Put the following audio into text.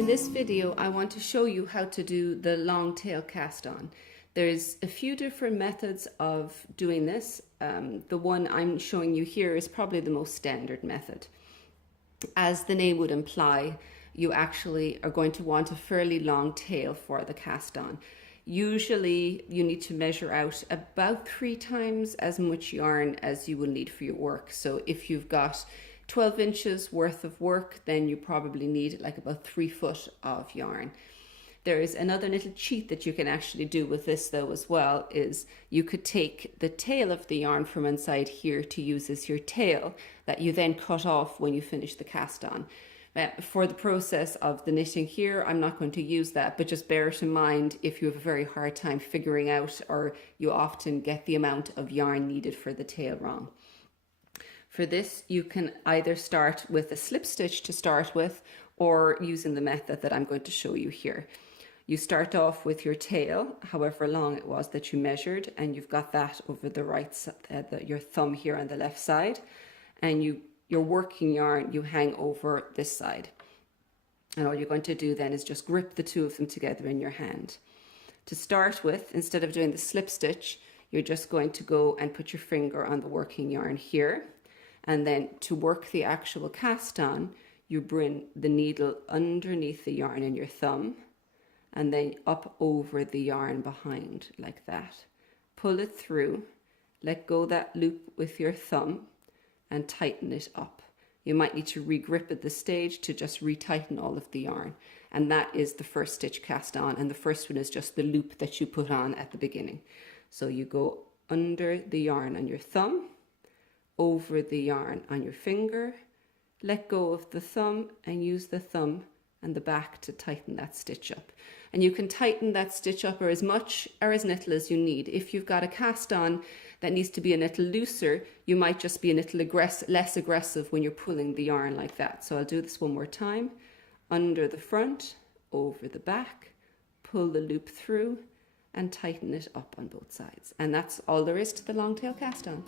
In this video, I want to show you how to do the long tail cast on. There's a few different methods of doing this. The one I'm showing you here is probably the most standard method. As the name would imply, you actually are going to want a fairly long tail for the cast on. Usually you need to measure out about 3 times as much yarn as you will need for your work. So if you've got 12 inches worth of work, then you probably need like about 3 foot of yarn. There is another little cheat that you can actually do with this though as well, is you could take the tail of the yarn from inside here to use as your tail that you then cut off when you finish the cast on. For the process of the knitting here, I'm not going to use that, but just bear it in mind if you have a very hard time figuring out, or you often get the amount of yarn needed for the tail wrong. For this, you can either start with a slip stitch to start with, or using the method that I'm going to show you here. You start off with your tail, however long it was that you measured, and you've got that over the right side, your thumb here on the left side, and your working yarn you hang over this side. And all you're going to do then is just grip the two of them together in your hand. To start with, instead of doing the slip stitch, you're just going to go and put your finger on the working yarn here. And then to work the actual cast on, you bring the needle underneath the yarn in your thumb and then up over the yarn behind like that. Pull it through, let go that loop with your thumb and tighten it up. You might need to re-grip at this stage to just retighten all of the yarn. And that is the first stitch cast on, and the first one is just the loop that you put on at the beginning. So you go under the yarn on your thumb, over the yarn on your finger, let go of the thumb and use the thumb and the back to tighten that stitch up. And you can tighten that stitch up or as much or as little as you need. If you've got a cast on that needs to be a little looser, you might just be a little less aggressive when you're pulling the yarn like that. So I'll do this one more time. Under the front, over the back, pull the loop through and tighten it up on both sides. And that's all there is to the long tail cast on.